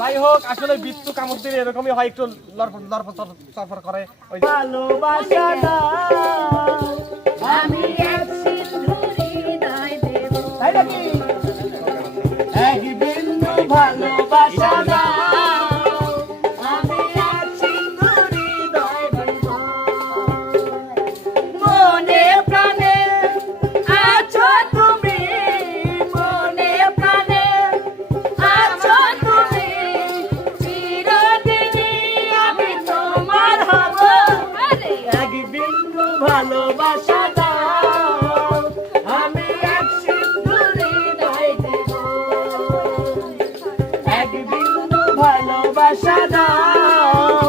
যাই হোক, আসলে বিচ্ছু কামড় দিলে এরকমই হয়, একটু লড়ফড় চরফর করে। ভালোবাসা আমি এক সিন্ধুরি হৃদয় দেব, তাই নাকি? এক বিন্দু ভালোবাসা আমি এক সিন্ধুরি হৃদয় দেব। মনে প্রাণে আছো তুমি, মনে প্রাণে আছো তুমি, চিরদিনই আমি তোমার হব। এক বিন্দু ভালোবাসা দাও, আমি এক সিন্ধুরি হৃদয় দেব, এক বিন্দু ভালোবাসা দাও,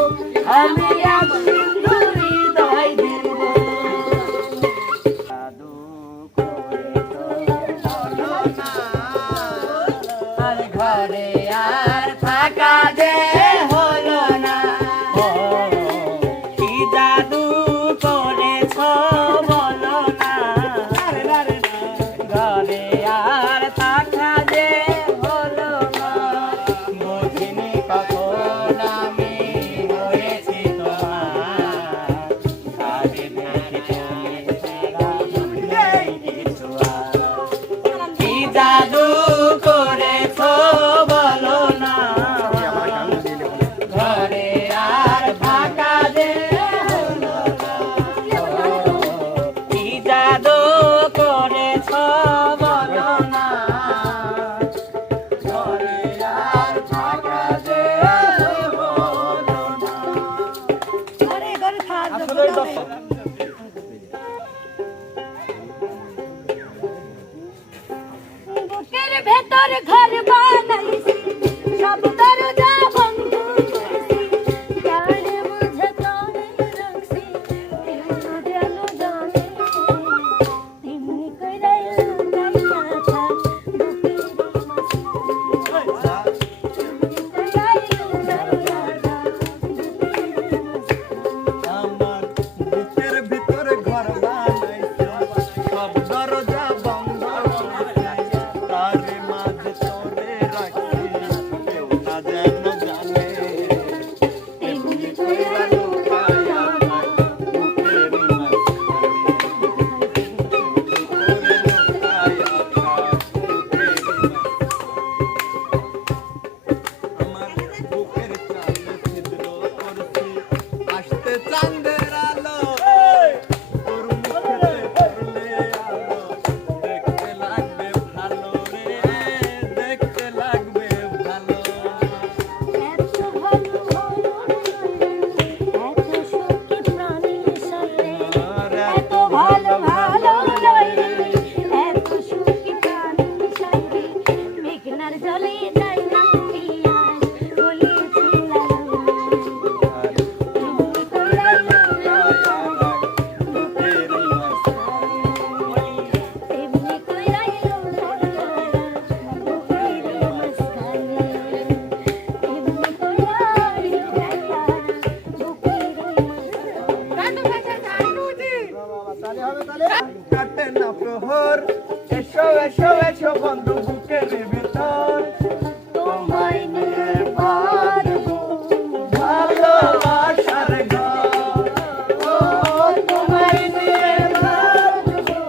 আমি এক সিন্ধুরি হৃদয় দেব। জাদু করে তো বলো না, আর ঘরে আর থাকা যে হলো না। ও, কি জাদু করেছ বলো না, ঘরে আর থাকা যে হলো না। বুঝিনি কখন আমি হয়েছি তোমার, আগে দেখি তুমি ছাড়া নেই কিছু আর। কি জাদু করেছ বলো না, ঘরে আর থাকা যে হলো না। কি জাদু করেছ বলো না, ঘরে আর থাকা যে হলো না। আসলে দর্শক, বুকের ভেতর ঘর বানাইছি, সব দরজা বন্ধ করেছি, জানে বুঝে তোরে রাখছি, কেউ না যেন জানে, তেমনি কইরা লুকাইয়া থাক বুকের মাঝখানে, তেমনি কইরা লুকাইয়া থাক বুকের মাঝখানে। আমার বুকের ভিতর ঘর বানাইছো, সব দরজা বন্ধ করেছি, তারে মাঝে তোরে রাখছি, কেউ না যেন জানে, তেমনি কইরা লুকায়া থাক বুকের মাঝখানে, তোরে লুকায়া থাক বুকের মাঝখানে। আমার বুকের চাঁদে ছিদ্র করছি, আসতে চাঁদের আলো, তোর মুখে পড়লে আলো, দেখতে লাগবে ভালো রে, দেখতে লাগবে ভালো। এত ভালো হলো এত সুখী প্রাণীর সঙ্গে, এত ভালো ভালো লয়ে, এত সুখী প্রাণীর সঙ্গে, মেঘনার জলে যাই না পিয়াস, বলেছি লালন, তেমনি কইরা লুকায়া থাক বুকের মাঝখানে, তেমনি কইরা লুকায়া থাক বুকের মাঝখানে, তেমনি কইরা লুকায়া বুকের মাঝখানে। কাটে না প্রহর, এসো এসো এসো বন্ধু বুকের ভিতর, তোমায় নিয়ে বাঁধবো ভালোবাসার ঘর। ও, তোমায় নিয়ে বাঁধবো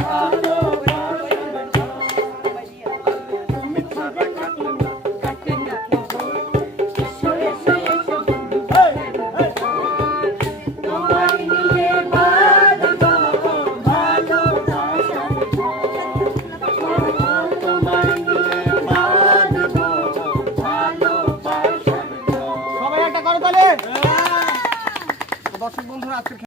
ভালোবাসার ঘর। তুমি ছাড়া কাটে না এসো এসো এসো বন্ধু, তোমায় নিয়ে বাঁধবো ভালোবাসার ঘর। তোমায় নিয়ে বাঁধবো ভালোবাসার ঘর। সবাই একটা করো তাহলে। দর্শক বন্ধুরা, আজকে